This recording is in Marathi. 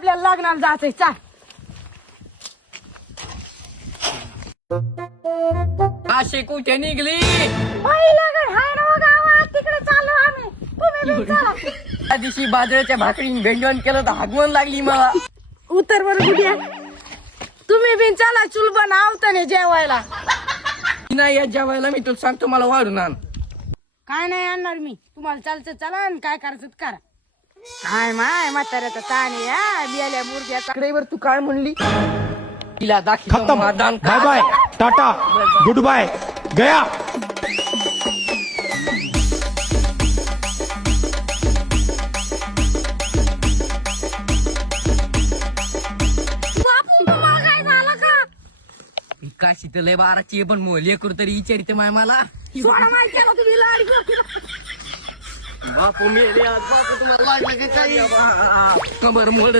आपल्याला लग्नाला जायचंय चाल. काशी कुठे निघली तिकडे चाललो आम्ही. तुम्ही बी चला. त्या दिवशी बाजरीच्या भाकरी भेंडवण केलं तर हागवण लागली मला. उतर बरं बुड्या. तुम्ही बी चला चुल बनवताने जेवायला. नाही या जेवायला मी तुला सांगतो मला वाढून आण. काय नाही आणणार मी. तुम्हाला चालतं चला आणि काय करायचं ते करा. काय माय म्हाताऱ्याचा ताण आहे या बियाल्या मुर्ग्याचा. कडेवर तू काय म्हणली तिला दाखी खत्म. मैदान bye bye, tata, good bye, गया. बापू तुम्हाला काय झालं का? काशी तर लय बाराची पण लेकरू तरी विचारित माय मला. सोडा माहिती केला तुम्ही लाड घेऊन. बापू मेले आज बापू तुम्हाला वाटलं का काही कबर मोड